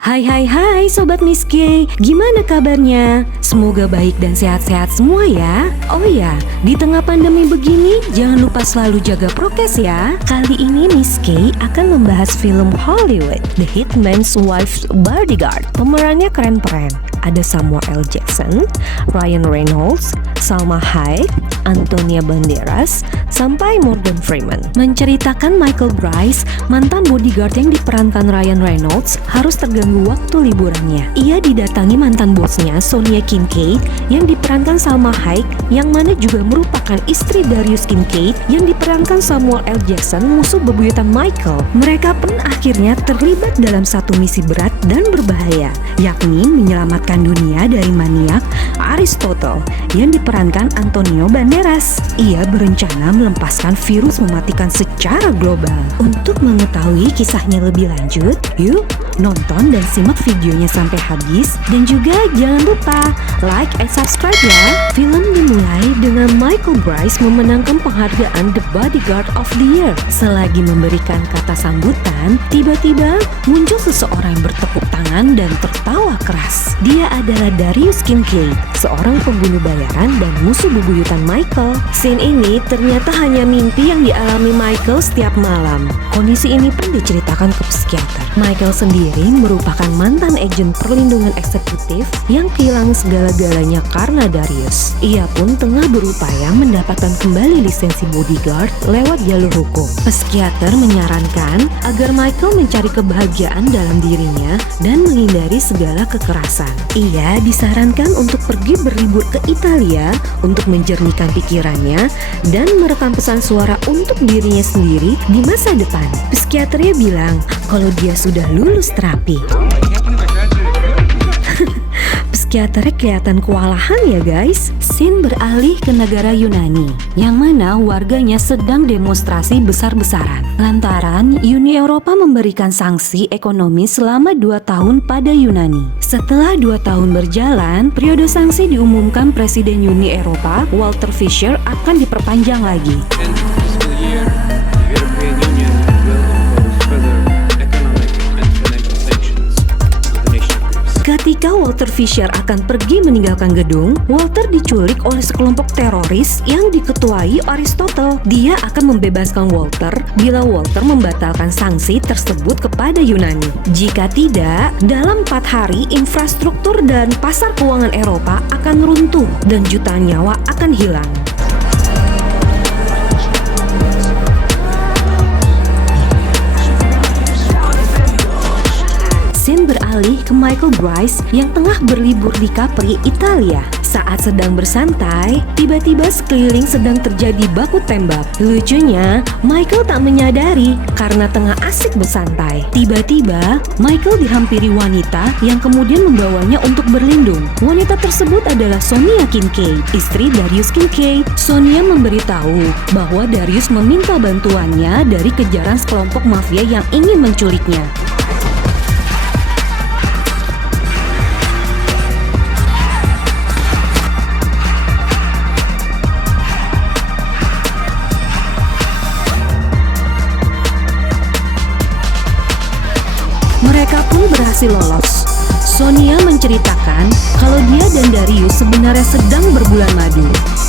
Hai Sobat Miski, gimana kabarnya? Semoga baik dan sehat-sehat semua ya. Oh ya, di tengah pandemi begini jangan lupa selalu jaga prokes ya. Kali ini Miski akan membahas film Hollywood The Hitman's Wife's Bodyguard. Pemerannya keren-keren. Ada Samuel L. Jackson, Ryan Reynolds, Salma Hayek, Antonio Banderas, sampai Morgan Freeman. Menceritakan Michael Bryce, mantan bodyguard yang diperankan Ryan Reynolds, harus terganggu waktu liburannya. Ia didatangi mantan bosnya, Sonia Kincaid, yang diperankan Salma Hayek, yang mana juga merupakan istri Darius Kincaid, yang diperankan Samuel L. Jackson, musuh bebuyutan Michael. Mereka pun akhirnya terlibat dalam satu misi berat dan berbahaya, yakni menyelamatkan dunia dari maniak Aristotle, yang diperankan Antonio Banderas. Ia berencana melepaskan virus mematikan secara global. Untuk mengetahui kisahnya lebih lanjut, yuk nonton dan simak videonya sampai habis. Dan juga jangan lupa like and subscribe ya. Film dimulai dengan Michael Bryce memenangkan penghargaan The Bodyguard of the Year. Selagi memberikan kata sambutan, tiba-tiba muncul seseorang yang bertepuk tangan dan tertawa keras. Dia adalah Darius Kincaid, seorang pembunuh bayaran dan musuh bebuyutan Michael. Scene ini ternyata hanya mimpi yang dialami Michael setiap malam. Kondisi ini pun diceritakan ke psikiater. Michael sendiri merupakan mantan agen perlindungan eksekutif yang kehilangan segala-galanya karena Darius. Ia pun tengah berupaya mendapatkan kembali lisensi bodyguard lewat jalur hukum. Psikiater menyarankan agar Michael mencari kebahagiaan dalam dirinya dan menghindari segala kekerasan. Ia disarankan untuk pergi berlibur ke Italia untuk menjernihkan pikirannya dan merekam pesan suara untuk dirinya sendiri di masa depan. Psikiaternya bilang kalau dia sudah lulus terapi. Psikiaternya kelihatan kewalahan ya guys. Scene beralih ke negara Yunani, yang mana warganya sedang demonstrasi besar-besaran lantaran Uni Eropa memberikan sanksi ekonomi selama 2 tahun pada Yunani. Setelah 2 tahun berjalan, periode sanksi diumumkan Presiden Uni Eropa Walter Fischer akan diperpanjang lagi. Ketika Walter Fischer akan pergi meninggalkan gedung, Walter diculik oleh sekelompok teroris yang diketuai Aristotle. Dia akan membebaskan Walter bila Walter membatalkan sanksi tersebut kepada Yunani. Jika tidak, dalam 4 hari infrastruktur dan pasar keuangan Eropa akan runtuh dan jutaan nyawa akan hilang. Scene beralih ke Michael Bryce yang tengah berlibur di Capri, Italia. Saat sedang bersantai, tiba-tiba sekeliling sedang terjadi baku tembak. Lucunya, Michael tak menyadari karena tengah asik bersantai. Tiba-tiba, Michael dihampiri wanita yang kemudian membawanya untuk berlindung. Wanita tersebut adalah Sonia Kincaid, istri Darius Kincaid. Sonia memberitahu bahwa Darius meminta bantuannya dari kejaran sekelompok mafia yang ingin menculiknya. Mereka pun berhasil lolos. Sonia menceritakan kalau dia dan Darius sebenarnya sedang berbulan madu.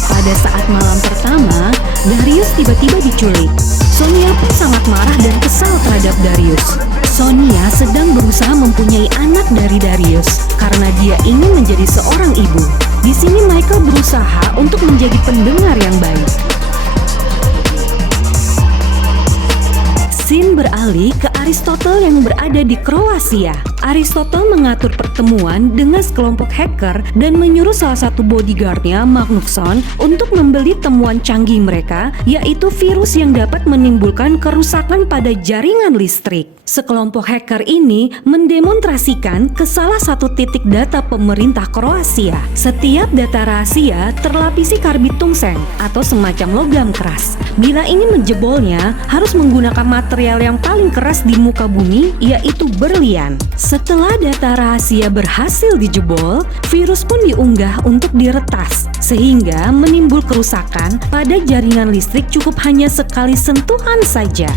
Pada saat malam pertama, Darius tiba-tiba diculik. Sonia pun sangat marah dan kesal terhadap Darius. Sonia sedang berusaha mempunyai anak dari Darius karena dia ingin menjadi seorang ibu. Di sini Michael berusaha untuk menjadi pendengar yang baik. Scene beralih ke Aristotle yang berada di Kroasia. Aristotle mengatur pertemuan dengan sekelompok hacker dan menyuruh salah satu bodyguardnya, Magnusson, untuk membeli temuan canggih mereka, yaitu virus yang dapat menimbulkan kerusakan pada jaringan listrik. Sekelompok hacker ini mendemonstrasikan ke salah satu titik data pemerintah Kroasia. Setiap data rahasia terlapisi karbit tungsteng atau semacam logam keras. Bila ingin menjebolnya, harus menggunakan material yang paling keras di muka bumi, yaitu berlian. Setelah data rahasia berhasil dijebol, virus pun diunggah untuk diretas, sehingga menimbul kerusakan pada jaringan listrik cukup hanya sekali sentuhan saja.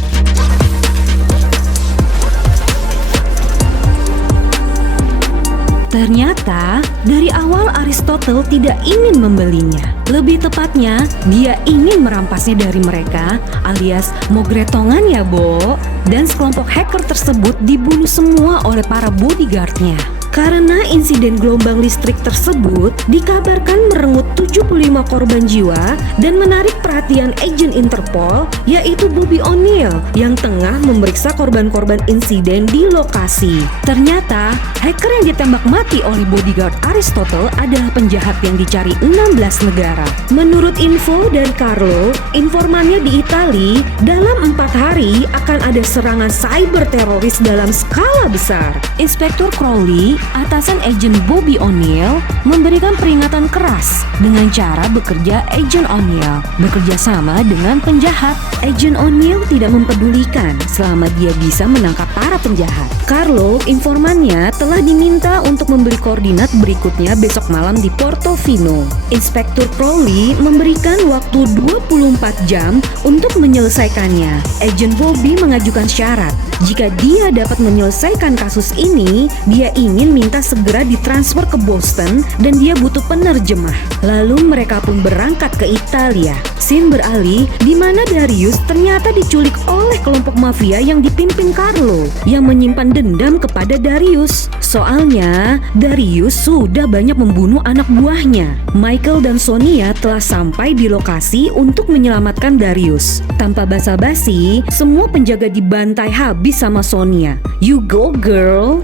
Ternyata dari awal Aristotle tidak ingin membelinya. Lebih tepatnya, dia ingin merampasnya dari mereka, alias mau gretongan ya, Bo. Dan sekelompok hacker tersebut dibunuh semua oleh para bodyguardnya. Karena insiden gelombang listrik tersebut dikabarkan merenggut 75 korban jiwa dan menarik perhatian agen Interpol, yaitu Bobby O'Neill yang tengah memeriksa korban-korban insiden di lokasi. Ternyata hacker yang ditembak mati oleh bodyguard Aristotle adalah penjahat yang dicari 16 negara. Menurut info dari Carlo, informannya di Italia, dalam 4 hari akan ada serangan cyber teroris dalam skala besar. Inspektur Crowley, atasan agen Bobby O'Neill, memberikan peringatan keras dengan cara bekerja agen O'Neill bekerja sama dengan penjahat. Agen O'Neill tidak mempedulikan selama dia bisa menangkap para penjahat. Carlo, informannya, telah diminta untuk memberi koordinat berikutnya besok malam di Portofino. Inspektur Crowley memberikan waktu 24 jam untuk menyelesaikannya. Agen Bobby mengajukan syarat. Jika dia dapat menyelesaikan kasus ini, dia ingin minta segera ditransfer ke Boston dan dia butuh penerjemah. Lalu mereka pun berangkat ke Italia. Scene beralih di mana Darius ternyata diculik oleh kelompok mafia yang dipimpin Carlo yang menyimpan dendam kepada Darius. Soalnya Darius sudah banyak membunuh anak buahnya. Michael dan Sonia telah sampai di lokasi untuk menyelamatkan Darius. Tanpa basa-basi, semua penjaga dibantai habis sama Sonia. You go girl!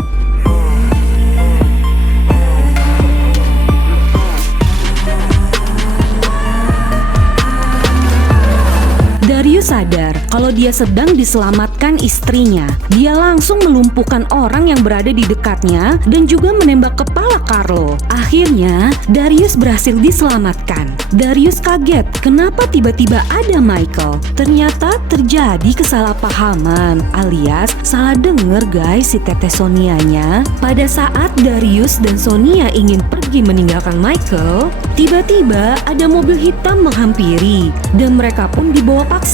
Darius sadar kalau dia sedang diselamatkan istrinya. Dia langsung melumpuhkan orang yang berada di dekatnya dan juga menembak kepala Carlo. Akhirnya, Darius berhasil diselamatkan. Darius kaget kenapa tiba-tiba ada Michael. Ternyata terjadi kesalahpahaman alias salah denger guys si teteh Sonianya. Pada saat Darius dan Sonia ingin pergi meninggalkan Michael, tiba-tiba ada mobil hitam menghampiri dan mereka pun dibawa paksa.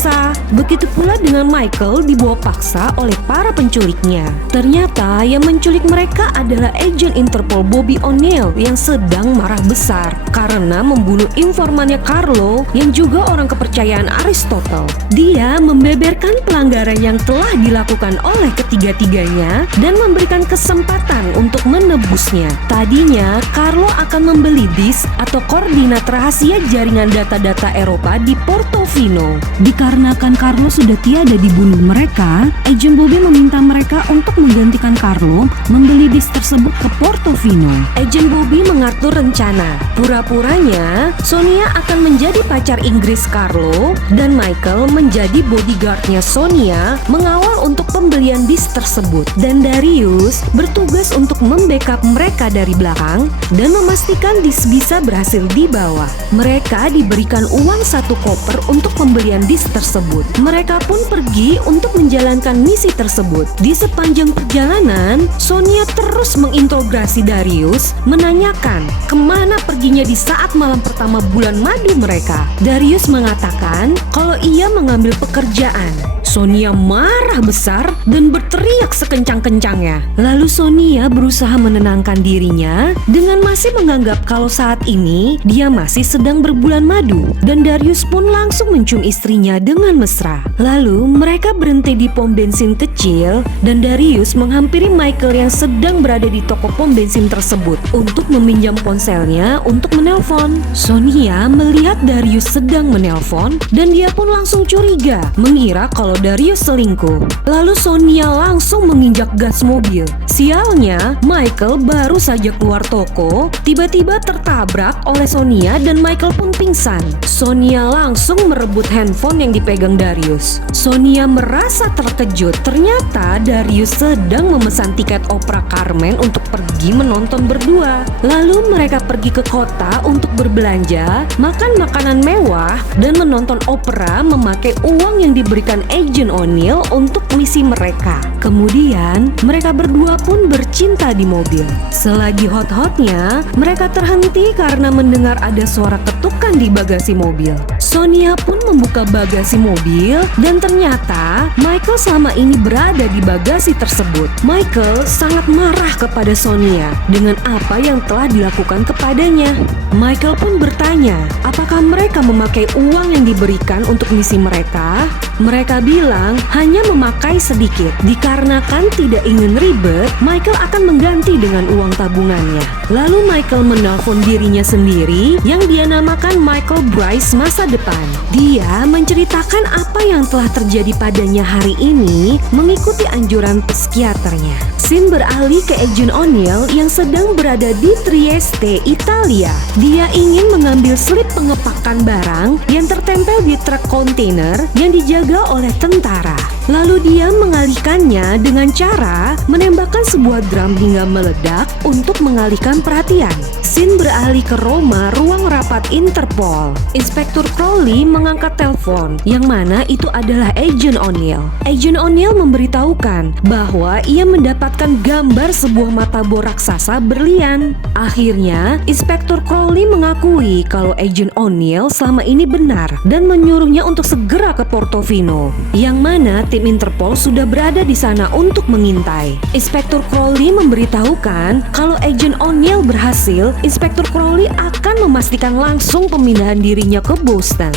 Begitu pula dengan Michael dibawa paksa oleh para penculiknya. Ternyata yang menculik mereka adalah agen Interpol Bobby O'Neill yang sedang marah besar karena membunuh informannya Carlo yang juga orang kepercayaan Aristotle. Dia membeberkan pelanggaran yang telah dilakukan oleh ketiga-tiganya dan memberikan kesempatan untuk menebusnya. Tadinya Carlo akan membeli disk atau koordinat rahasia jaringan data-data Eropa di Portofino. Dikarenakan Carlo sudah tiada dibunuh mereka, agen Bobby meminta mereka untuk menggantikan Carlo membeli disk tersebut ke Portofino. Agen Bobby mengatur rencana. Pura-puranya Sonia akan menjadi pacar Inggris Carlo dan Michael menjadi bodyguardnya Sonia mengawal untuk pembelian disk tersebut. Dan Darius bertugas untuk membackup mereka dari belakang dan memastikan disk bisa berhasil dibawa. Mereka diberikan uang 1 koper untuk pembelian disk tersebut. Mereka pun pergi untuk menjalankan misi tersebut. Di sepanjang perjalanan, Sonia terus menginterogasi Darius, menanyakan kemana perginya di saat malam pertama bulan madu mereka. Darius mengatakan kalau ia mengambil pekerjaan. Sonia marah besar dan berteriak sekencang-kencangnya. Lalu Sonia berusaha menenangkan dirinya dengan masih menganggap kalau saat ini dia masih sedang berbulan madu. Dan Darius pun langsung mencium istrinya dengan mesra. Lalu mereka berhenti di pom bensin kecil dan Darius menghampiri Michael yang sedang berada di toko pom bensin tersebut untuk meminjam ponselnya untuk menelpon. Sonia melihat Darius sedang menelpon dan dia pun langsung curiga, mengira kalau Darius selingkuh. Lalu Sonia langsung menginjak gas mobil. Sialnya, Michael baru saja keluar toko, tiba-tiba tertabrak oleh Sonia dan Michael pun pingsan. Sonia langsung merebut handphone yang dipegang Darius. Sonia merasa terkejut. Ternyata Darius sedang memesan tiket opera Carmen untuk pergi menonton berdua. Lalu mereka pergi ke kota untuk berbelanja, makan makanan mewah, dan menonton opera memakai uang yang diberikan agen O'Neill untuk misi mereka. Kemudian mereka berdua pun bercinta di mobil. Selagi hot-hotnya, mereka terhenti karena mendengar ada suara ketukan di bagasi mobil. Sonia pun membuka bagasi mobil dan ternyata Michael selama ini berada di bagasi tersebut. Michael sangat marah kepada Sonia dengan apa yang telah dilakukan kepadanya. Michael pun bertanya, apakah mereka memakai uang yang diberikan untuk misi mereka? Mereka bilang hanya memakai sedikit. Dikarenakan tidak ingin ribet, Michael akan mengganti dengan uang tabungannya. Lalu Michael menelpon dirinya sendiri yang dia namakan Michael Bryce masa depan. Dia menceritakan apa yang telah terjadi padanya hari ini mengikuti anjuran psikiaternya. Scene beralih ke Agent O'Neill yang sedang berada di Trieste, Italia. Dia ingin mengambil slip pengepakan barang yang tertempel di truk kontainer yang dijaga oleh tentara. Lalu dia mengalihkannya dengan cara menembakkan sebuah drum hingga meledak untuk mengalihkan perhatian. Scene beralih ke Roma, ruang rapat Interpol. Inspektur Crowley mengangkat telepon, yang mana itu adalah Agent O'Neill. Agent O'Neill memberitahukan bahwa ia mendapatkan gambar sebuah mata bor raksasa berlian. Akhirnya, Inspektur Crowley mengakui kalau Agent O'Neill selama ini benar dan menyuruhnya untuk segera ke Portofino, yang mana tim Interpol sudah berada di sana untuk mengintai. Inspektur Crowley memberitahukan kalau Agent O'Neill berhasil, Inspektur Crowley akan memastikan langsung pemindahan dirinya ke Boston.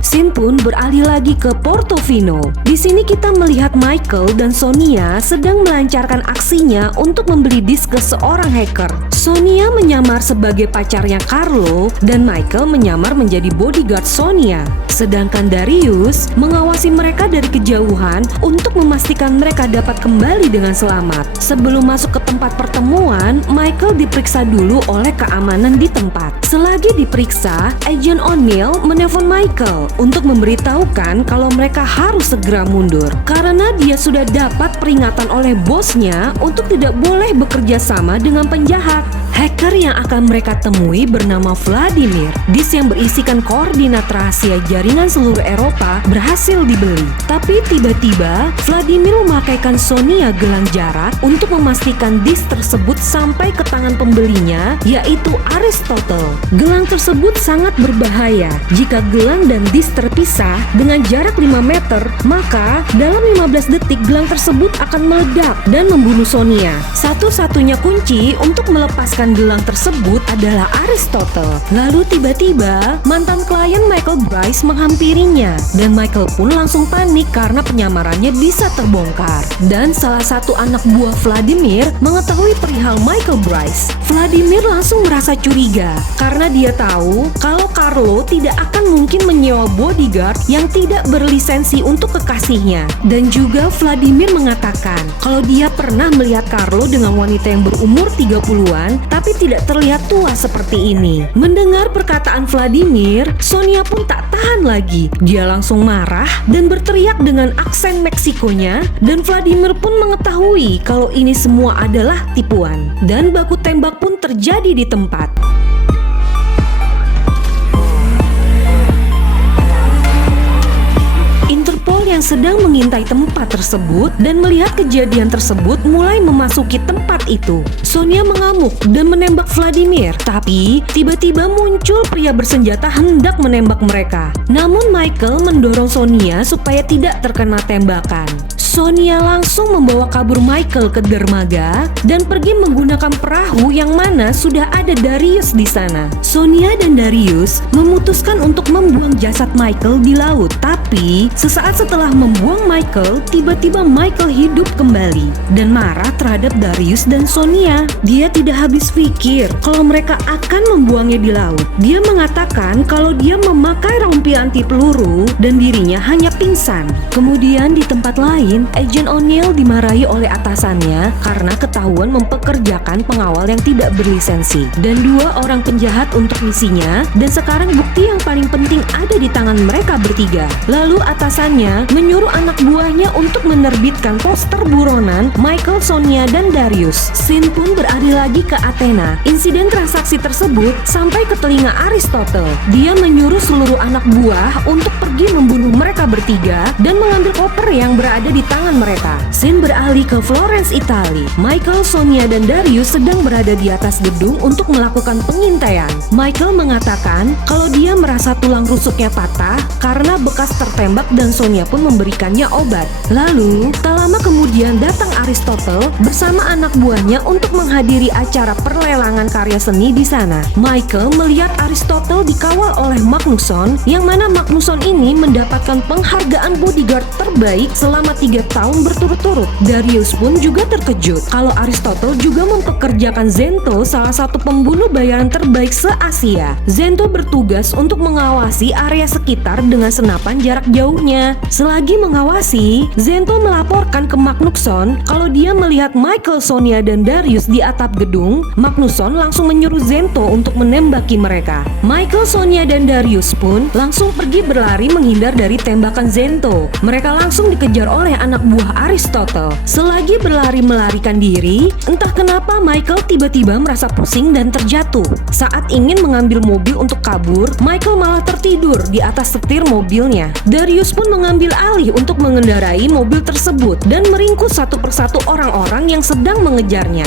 Scene pun beralih lagi ke Portofino. Di sini kita melihat Michael dan Sonia sedang melancarkan aksinya untuk membeli disk ke seorang hacker. Sonia menyamar sebagai pacarnya Carlo dan Michael menyamar menjadi bodyguard Sonia. Sedangkan Darius mengawasi mereka dari kejauhan untuk memastikan mereka dapat kembali dengan selamat. Sebelum masuk ke tempat pertemuan, Michael diperiksa dulu oleh keamanan di tempat. Selagi diperiksa, Agent O'Neill menelpon Michael untuk memberitahukan kalau mereka harus segera mundur karena dia sudah dapat peringatan oleh bosnya untuk tidak boleh bekerja sama dengan penjahat. Hacker yang akan mereka temui bernama Vladimir. Disk yang berisikan koordinat rahasia jaringan seluruh Eropa berhasil dibeli. Tapi tiba-tiba Vladimir memakaikan Sonia gelang jarak untuk memastikan disk tersebut sampai ke tangan pembelinya, yaitu Aristotle. Gelang tersebut sangat berbahaya. Jika gelang dan disk terpisah dengan jarak 5 meter, maka dalam 15 detik gelang tersebut akan meledak dan membunuh Sonia. Satu-satunya kunci untuk melepaskan gelang tersebut adalah Aristotle. Lalu tiba-tiba mantan klien Michael Bryce menghampirinya dan Michael pun langsung panik karena penyamarannya bisa terbongkar. Dan salah satu anak buah Vladimir mengetahui perihal Michael Bryce. Vladimir langsung merasa curiga karena dia tahu kalau Carlo tidak akan mungkin menyewa bodyguard yang tidak berlisensi untuk kekasihnya. Dan juga Vladimir mengatakan kalau dia pernah melihat Carlo dengan wanita yang berumur 30-an tapi tidak terlihat tua seperti ini. Mendengar perkataan Vladimir, Sonia pun tak tahan lagi. Dia langsung marah dan berteriak dengan aksen Meksikonya dan Vladimir pun mengetahui kalau ini semua adalah tipuan. Dan baku tembak pun terjadi di tempat. Interpol yang sedang mengintai tempat tersebut dan melihat kejadian tersebut mulai memasuki tempat itu. Sonia mengamuk dan menembak Vladimir, tapi tiba-tiba muncul pria bersenjata hendak menembak mereka. Namun Michael mendorong Sonia supaya tidak terkena tembakan. Sonia langsung membawa kabur Michael ke dermaga dan pergi menggunakan perahu yang mana sudah ada Darius di sana. Sonia dan Darius memutuskan untuk membuang jasad Michael di laut, tapi sesaat setelah membuang Michael, tiba-tiba Michael hidup kembali dan marah terhadap Darius dan Sonia. Dia tidak habis pikir kalau mereka akan membuangnya di laut. Dia mengatakan kalau dia memakai rompi anti peluru dan dirinya hanya pingsan. Kemudian di tempat lain, Agent O'Neill dimarahi oleh atasannya karena ketahuan mempekerjakan pengawal yang tidak berlisensi dan 2 orang penjahat untuk misinya, dan sekarang bukti yang paling penting ada di tangan mereka bertiga. Lalu atasannya menyuruh anak buahnya untuk menerbitkan poster buronan Michael, Sonia, dan Darius. Scene pun beralih lagi ke Athena. Insiden transaksi tersebut sampai ke telinga Aristotle. Dia menyuruh seluruh anak buah untuk pergi membunuh mereka bertiga dan mengambil koper yang berada di tangan mereka. Scene beralih ke Florence, Italia. Michael, Sonia, dan Darius sedang berada di atas gedung untuk melakukan pengintaian. Michael mengatakan kalau dia merasa tulang rusuknya patah karena bekas tertembak dan Sonia pun memberikannya obat. Lalu, tak lama kemudian datang Aristotle bersama anak buahnya untuk menghadiri acara perlelangan karya seni di sana. Michael melihat Aristotle dikawal oleh Magnusson, yang mana Magnusson ini mendapatkan penghargaan bodyguard terbaik selama 3 tahun berturut-turut. Darius pun juga terkejut kalau Aristotle juga mempekerjakan Zento, salah satu pembunuh bayaran terbaik se-Asia. Zento bertugas untuk mengawasi area sekitar dengan senapan jarak jauhnya. Selagi mengawasi, Zento melaporkan ke Magnusson kalau dia melihat Michael, Sonia, dan Darius di atap gedung. Magnusson langsung menyuruh Zento untuk menembaki mereka. Michael, Sonia, dan Darius pun langsung pergi berlari menghindar dari tembakan Zento. Mereka langsung dikejar oleh anak buah Aristotle. Selagi berlari melarikan diri, entah kenapa Michael tiba-tiba merasa pusing dan terjatuh. Saat ingin mengambil mobil untuk kabur, Michael malah tertidur di atas setir mobilnya. Darius pun mengambil alih untuk mengendarai mobil tersebut dan meringkus satu persatu orang-orang yang sedang mengejarnya.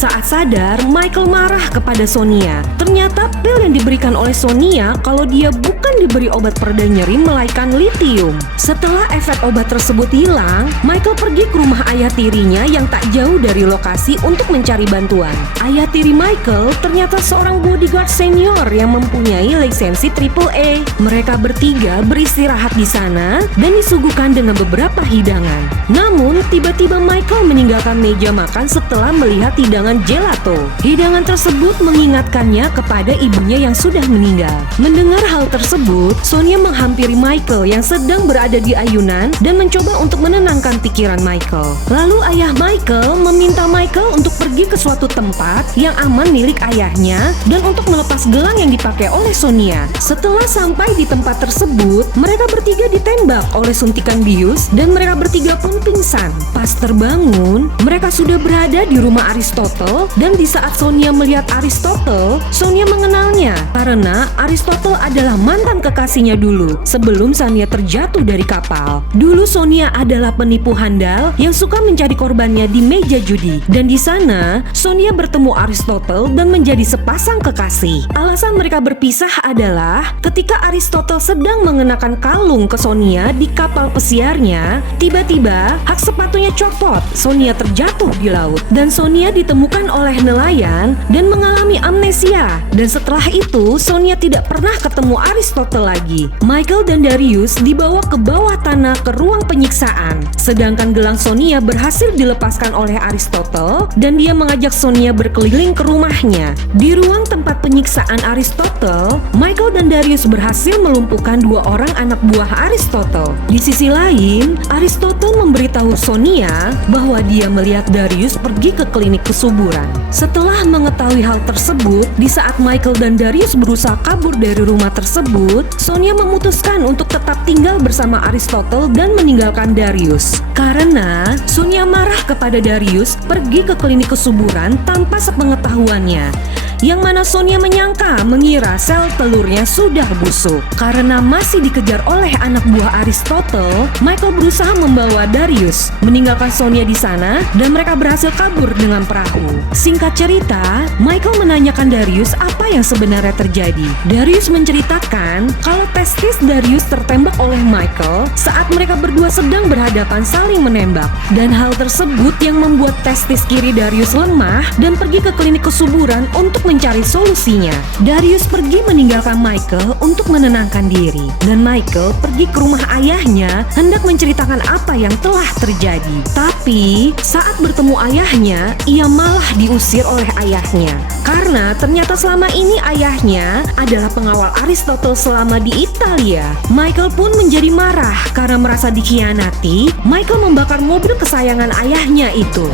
Saat sadar, Michael marah kepada Sonia. Ternyata pil yang diberikan oleh Sonia kalau dia bukan diberi obat pereda nyeri melainkan litium. Setelah efek obat tersebut hilang, Michael pergi ke rumah ayah tirinya yang tak jauh dari lokasi untuk mencari bantuan. Ayah tiri Michael ternyata seorang bodyguard senior yang mempunyai lisensi AAA. Mereka bertiga beristirahat di sana dan disuguhkan dengan beberapa hidangan. Namun, tiba-tiba Michael meninggalkan meja makan setelah melihat hidangan gelato. Hidangan tersebut mengingatkannya kepada ibunya yang sudah meninggal. Mendengar hal tersebut, Sonia menghampiri Michael yang sedang berada di ayunan dan mencoba untuk menenangkan pikiran Michael. Lalu ayah Michael meminta Michael untuk pergi ke suatu tempat yang aman milik ayahnya dan untuk melepas gelang yang dipakai oleh Sonia. Setelah sampai di tempat tersebut, mereka bertiga ditembak oleh suntikan bius dan mereka bertiga pun pingsan. Pas terbangun, mereka sudah berada di rumah Aristotle, dan di saat Sonia melihat Aristotle, Sonia mengenalnya karena Aristotle adalah mantan kekasihnya dulu sebelum Sonia terjatuh dari kapal. Dulu Sonia adalah penipu handal yang suka mencari korbannya di meja judi, dan di sana Sonia bertemu Aristotle dan menjadi sepasang kekasih. Alasan mereka berpisah adalah ketika Aristotle sedang mengenakan kalung ke Sonia di kapal pesiarnya, tiba-tiba hak sepatunya copot. Sonia terjatuh di laut dan Sonia ditemukan oleh nelayan dan mengalami amnesia, dan setelah itu Sonia tidak pernah ketemu Aristotle lagi. Michael dan Darius dibawa ke bawah tanah ke ruang penyiksaan, sedangkan gelang Sonia berhasil dilepaskan oleh Aristotle dan dia mengajak Sonia berkeliling ke rumahnya. Di ruang tempat penyiksaan Aristotle, Michael dan Darius berhasil melumpuhkan 2 orang anak buah Aristotle. Di sisi lain, Aristotle memberitahu Sonia bahwa dia melihat Darius pergi ke klinik kesuburan. Setelah mengetahui hal tersebut, di saat Michael dan Darius berusaha kabur dari rumah tersebut, Sonia memutuskan untuk tetap tinggal bersama Aristotle dan meninggalkan Darius. Karena Sonia marah kepada Darius pergi ke klinik kesuburan tanpa sepengetahuannya, yang mana Sonia mengira sel telurnya sudah busuk. Karena masih dikejar oleh anak buah Aristotle, Michael berusaha membawa Darius meninggalkan Sonia di sana dan mereka berhasil kabur dengan perahu. Singkat cerita, Michael menanyakan Darius apa yang sebenarnya terjadi. Darius menceritakan kalau testis Darius tertembak oleh Michael saat mereka berdua sedang berhadapan saling menembak, dan hal tersebut yang membuat testis kiri Darius lemah dan pergi ke klinik kesuburan untuk mencari solusinya. Darius pergi meninggalkan Michael untuk menenangkan diri, dan Michael pergi ke rumah ayahnya hendak menceritakan apa yang telah terjadi. Tapi saat bertemu ayahnya, ia malah diusir oleh ayahnya karena ternyata selama ini ayahnya adalah pengawal Aristotle selama di Italia. Michael pun menjadi marah karena merasa dikhianati. Michael membakar mobil kesayangan ayahnya itu.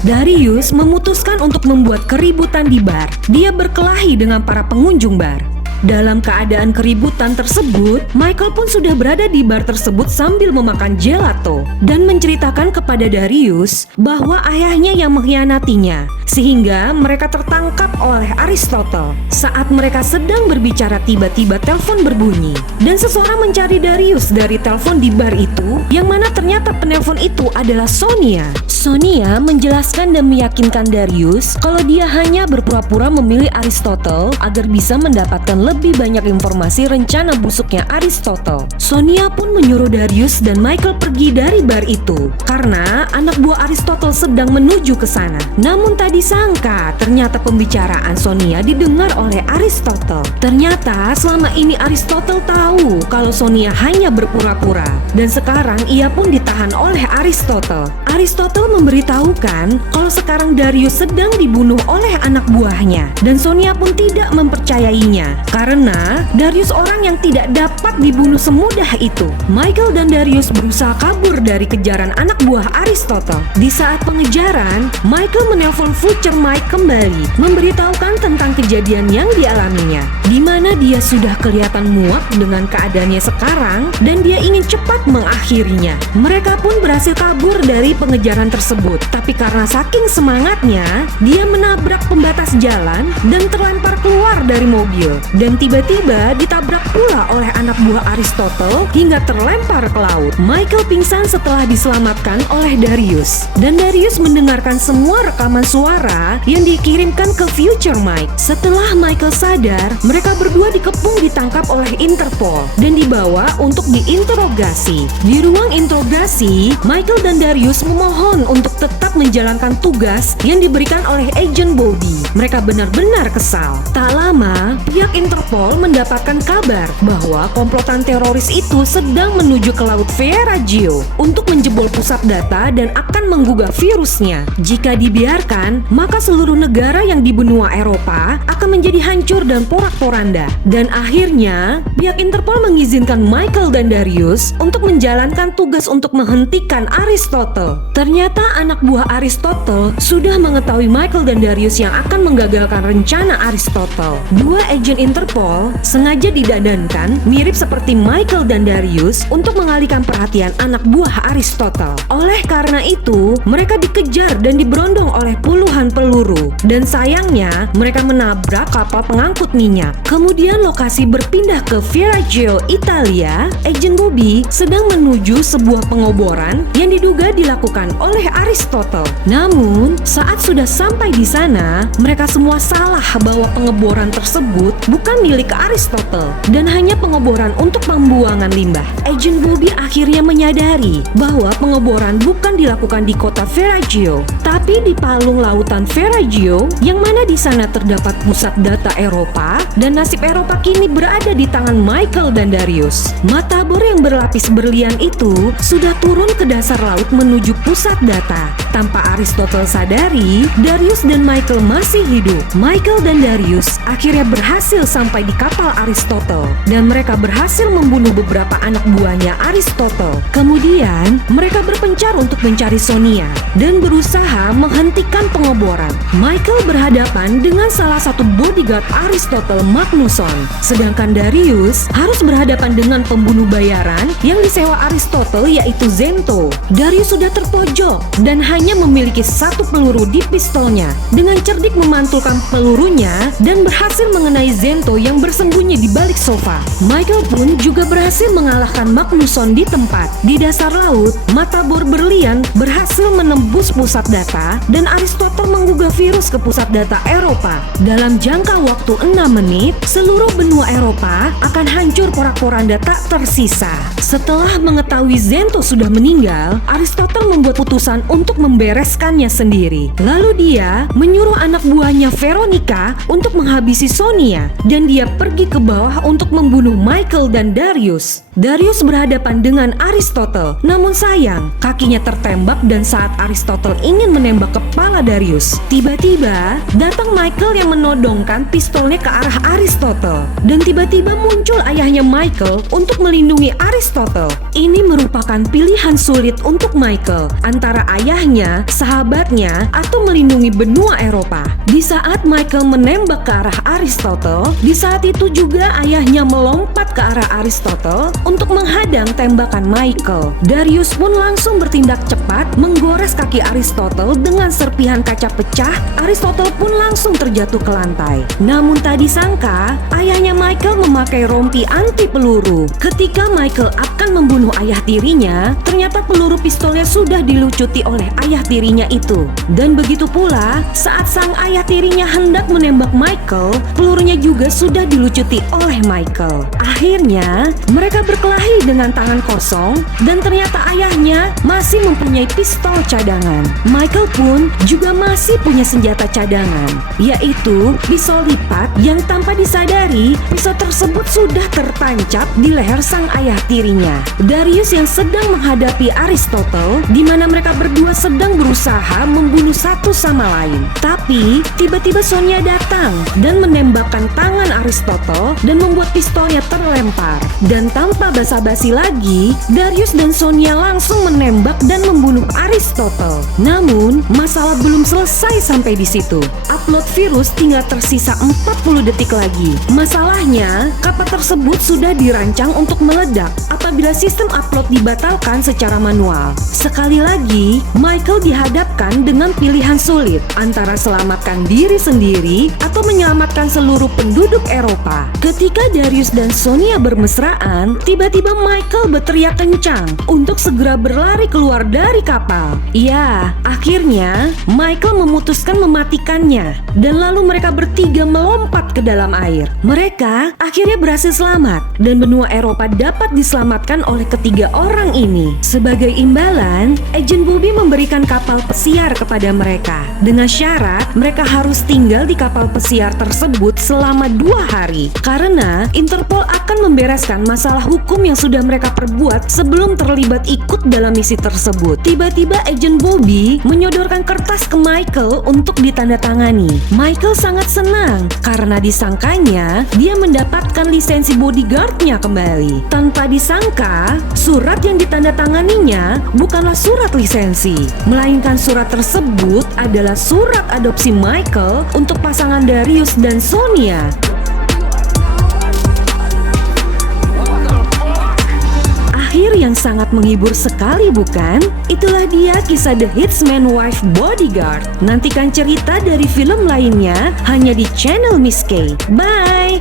Darius memutuskan untuk membuat keributan di bar. Dia berkelahi dengan para pengunjung bar. Dalam keadaan keributan tersebut, Michael pun sudah berada di bar tersebut sambil memakan gelato dan menceritakan kepada Darius bahwa ayahnya yang mengkhianatinya, sehingga mereka tertangkap oleh Aristotle. Saat mereka sedang berbicara, tiba-tiba telepon berbunyi dan seseorang mencari Darius dari telepon di bar itu, yang mana ternyata penelpon itu adalah Sonia. Sonia menjelaskan dan meyakinkan Darius kalau dia hanya berpura-pura memilih Aristotle agar bisa mendapatkan lebih banyak informasi rencana busuknya Aristotle. Sonia pun menyuruh Darius dan Michael pergi dari bar itu karena anak buah Aristotle sedang menuju ke sana. Namun tak disangka ternyata pembicaraan Sonia didengar oleh Aristotle. Ternyata selama ini Aristotle tahu kalau Sonia hanya berpura-pura dan sekarang ia pun ditahan oleh Aristotle. Aristotle memberitahukan kalau sekarang Darius sedang dibunuh oleh anak buahnya dan Sonia pun tidak mempercayainya karena Darius orang yang tidak dapat dibunuh semudah itu. Michael dan Darius berusaha kabur dari kejaran anak buah Aristotle. Di saat pengejaran, Michael menelpon Future Mike kembali memberitahukan tentang kejadian yang dialaminya, di mana dia sudah kelihatan muak dengan keadaannya sekarang dan dia ingin cepat mengakhirinya. Mereka pun berhasil kabur dari pengejaran tersebut, tapi karena saking semangatnya, dia menabrak pembatas jalan dan terlempar keluar dari mobil dan tiba-tiba ditabrak pula oleh anak buah Aristotle hingga terlempar ke laut. Michael pingsan setelah diselamatkan oleh Darius dan Darius mendengarkan semua rekaman suara yang dikirimkan ke Future Mike. Setelah Michael sadar, mereka berdua dikepung ditangkap oleh Interpol dan dibawa untuk diinterogasi. Di ruang interogasi, Michael dan Darius memohon untuk tetap menjalankan tugas yang diberikan oleh Agent Bobby. Mereka benar-benar kesal. Tak lama, pihak Interpol mendapatkan kabar bahwa komplotan teroris itu sedang menuju ke Laut Veragio untuk menjebol pusat data dan akan menggugah virusnya. Jika dibiarkan, maka seluruh negara yang di benua Eropa akan menjadi hancur dan porak-poranda. Dan akhirnya, pihak Interpol mengizinkan Michael dan Darius untuk menjalankan tugas untuk menghentikan Aristotle. Ternyata anak buah Aristotle sudah mengetahui Michael dan Darius yang akan menggagalkan rencana Aristotle. Dua agen Interpol sengaja didandankan mirip seperti Michael dan Darius untuk mengalihkan perhatian anak buah Aristotle. Oleh karena itu, mereka dikejar dan diberondong oleh puluhan peluru. Dan sayangnya, mereka menabrak kapal pengangkut minyak. Kemudian lokasi berpindah ke Veragio, Italia. Agent Bobby sedang menuju sebuah pengoboran yang diduga dilakukan oleh Aristotle. Namun, saat sudah sampai di sana, mereka semua salah bahwa pengeboran tersebut bukan milik Aristotle dan hanya pengeboran untuk pembuangan limbah. Agent Bobby akhirnya menyadari bahwa pengeboran bukan dilakukan di kota Veragio, tapi di palung lautan Veragio, yang mana di sana terdapat pusat data Eropa dan nasib Eropa kini berada di tangan Michael dan Darius. Mata bor yang berlapis berlian itu sudah turun ke dasar laut menuju pusat data. Tanpa Aristotle sadari, Darius dan Michael masih hidup. Michael dan Darius akhirnya berhasil sampai di kapal Aristotle dan mereka berhasil membunuh beberapa anak buahnya Aristotle. Kemudian, mereka berpencar untuk mencari Sonia dan berusaha menghentikan pengeboran. Michael berhadapan dengan salah satu bodyguard Aristotle, Magnusson, sedangkan Darius harus berhadapan dengan pembunuh bayaran yang disewa Aristotle, yaitu Zento. Darius sudah terpojok dan hanya memiliki satu peluru di pistolnya. Dengan cerdik memantulkan pelurunya dan berhasil mengenai Zento yang bersembunyi di balik sofa. Michael pun juga berhasil mengalahkan Magnusson di tempat. Di dasar laut, mata bor berlian berhasil menembus pusat data dan Aristotle menggugah virus ke pusat data Eropa. Dalam jangka waktu 6 menit, seluruh benua Eropa akan hancur porak-poranda tak tersisa. Setelah mengetahui Zento sudah meninggal, Aristotle membuat putusan untuk membereskannya sendiri. Lalu dia menyuruh anak buahnya Veronica untuk menghabisi Sonia dan dia pergi ke bawah untuk membunuh Michael dan Darius. Darius berhadapan dengan Aristotle. Namun sayang, kakinya tertembak dan saat Aristotle ingin menembak kepala Darius, tiba-tiba datang Michael yang menodongkan pistolnya ke arah Aristotle. Dan tiba-tiba muncul ayahnya Michael untuk melindungi Aristotle. Ini merupakan pilihan sulit untuk Michael antara ayahnya, sahabatnya, atau melindungi benua Eropa. Di saat Michael menembak ke arah Aristotle, di saat itu juga ayahnya melompat ke arah Aristotle untuk menghadang tembakan Michael. Darius pun langsung bertindak cepat menggores kaki Aristotle dengan serpihan kaca pecah. Aristotle pun langsung terjatuh ke lantai. Namun tak disangka, ayahnya Michael memakai rompi anti peluru. Ketika Michael akan membunuh ayah tirinya, ternyata peluru pistolnya sudah dilucuti oleh ayah tirinya itu. Dan begitu pula, saat sang ayah tirinya hendak menembak Michael, pelurunya juga sudah dilucuti oleh Michael. Akhirnya, mereka berkelahi dengan tangan kosong dan ternyata ayahnya masih mempunyai pistol cadangan. Michael pun juga masih punya senjata cadangan, yaitu pisau lipat yang tanpa disadari pisau tersebut sudah tertancap di leher sang ayah tirinya. Darius yang sedang menghadapi Aristotle, di mana mereka berdua sedang berusaha membunuh satu sama lain. Tapi tiba-tiba Sonia datang dan menembakkan tangan Aristotle dan membuat pistolnya terlempar. Dan tanpa basa-basi lagi, Darius dan Sonia langsung menembak dan membunuh Aristotle. Namun, masalah belum selesai sampai di situ. Upload virus tinggal tersisa 40 detik lagi. Masalahnya, kapal tersebut sudah dirancang untuk meledak apabila sistem upload dibatalkan secara manual. Sekali lagi, Michael dihadapkan dengan pilihan sulit antara selamatkan diri sendiri atau menyelamatkan seluruh penduduk Eropa. Ketika Darius dan Sonia bermesraan, tiba-tiba Michael berteriak kencang untuk segera berlari keluar dari kapal. Ya, akhirnya Michael memutuskan mematikannya dan lalu mereka bertiga melompat ke dalam air. Mereka akhirnya berhasil selamat dan benua Eropa dapat diselamatkan oleh ketiga orang ini. Sebagai imbalan, Agen Bobby memberikan kapal pesiar kepada mereka dengan syarat mereka harus tinggal di kapal pesiar tersebut selama 2 hari karena Interpol akan membereskan masalah hukum yang sudah mereka perbuat sebelum terlibat ikut dalam misi tersebut. Tiba-tiba Agen Bobby menyodorkan kertas ke Michael untuk ditandatangani. Michael sangat senang karena disangkanya dia mendapatkan lisensi bodyguardnya kembali. Tanpa disangka, surat yang ditandatanganinya bukanlah surat lisensi, melainkan surat tersebut adalah surat adopsi Michael untuk pasangan Darius dan Sonia. Akhir yang sangat menghibur sekali, bukan? Itulah dia kisah The Hitman Wife Bodyguard. Nantikan cerita dari film lainnya hanya di channel Miss K. Bye!